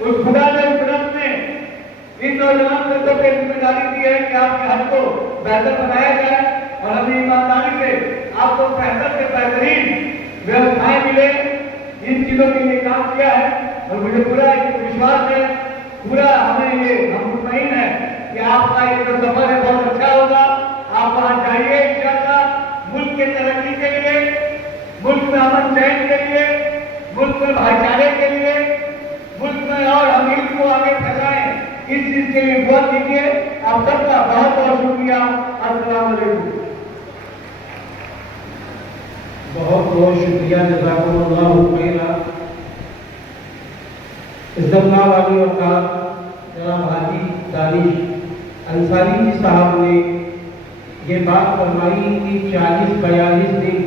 उस खुदा ने उस रब ने इन नौजवान लोगों को जिम्मेदारी दी है कि आपके हज को बेहतर बनाया जाए और हमें ईमानदारी से आपको बेहतर से बेहतरीन व्यवस्थाएं मिले। इन चीजों के लिए काम किया है और मुझे पूरा विश्वास है, पूरा हमें ये हम मुतमईन है कि आपका ये जो सफर है बहुत अच्छा होगा। आप वहां जाइए इंशाअल्लाह मुल्क के तरक्की के लिए, मुल्क में अमन चैन के लिए, मुल्क में भाईचारे के लिए, मुल्क में और अमीर को आगे फैलाएं, इस चीज के लिए दुआ कीजिए। आप सबका बहुत बहुत शुक्रिया। अस्सलाम वालेकुम। बहुत बहुत शुक्रिया, जज़ाकुमुल्लाहु खैरा। इस्तेमाल वाली औकात जनाब हाजी दानिश अंसारी जी साहब ने ये बात फरमाई कि 40-42 दिन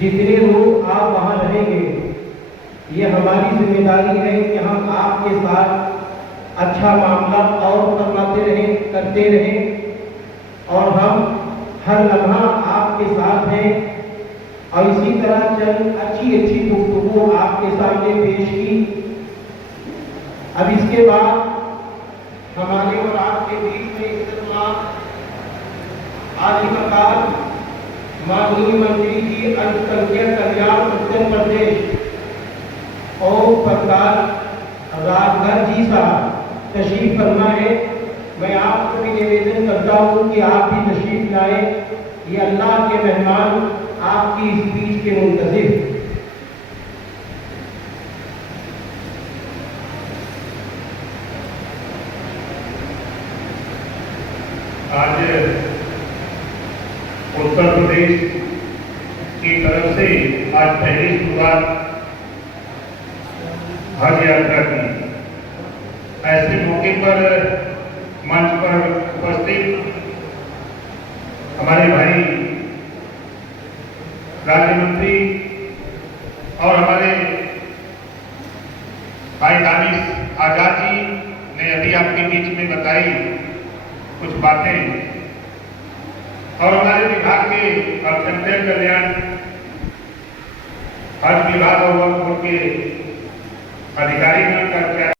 जितने लोग आप वहाँ रहेंगे, ये हमारी जिम्मेदारी है कि हम आपके साथ अच्छा मामला और करते रहें और हम हर लम्हा आपके साथ हैं और इसी तरह चंद अच्छी गुफ्तगू आपके सामने पेश की। अब इसके बाद हमारे और आपके बीच में आदि मकाम माननीय मंत्री जी अल्पसंख्यक कल्याण उत्तर प्रदेश और सरकार राजभर जी साहब तशरीफ फरमा है। मैं आपको भी निवेदन करता हूँ कि आप भी तशरीफ लाए। ये अल्लाह के मेहमान आपकी स्पीच के मुंतज़िर। आज उत्तर प्रदेश की तरफ से आज पहली शुरुआत हज यात्रा की। ऐसे मौके पर मंच पर उपस्थित हमारे भाई राज्य मंत्री और हमारे भाई दानिश आजाद जी ने अभी आपके बीच में बताई कुछ बातें, और हमारे विभाग के अल्पसंख्यक कल्याण हज विभाग और वक्फ बोर्ड के अधिकारी का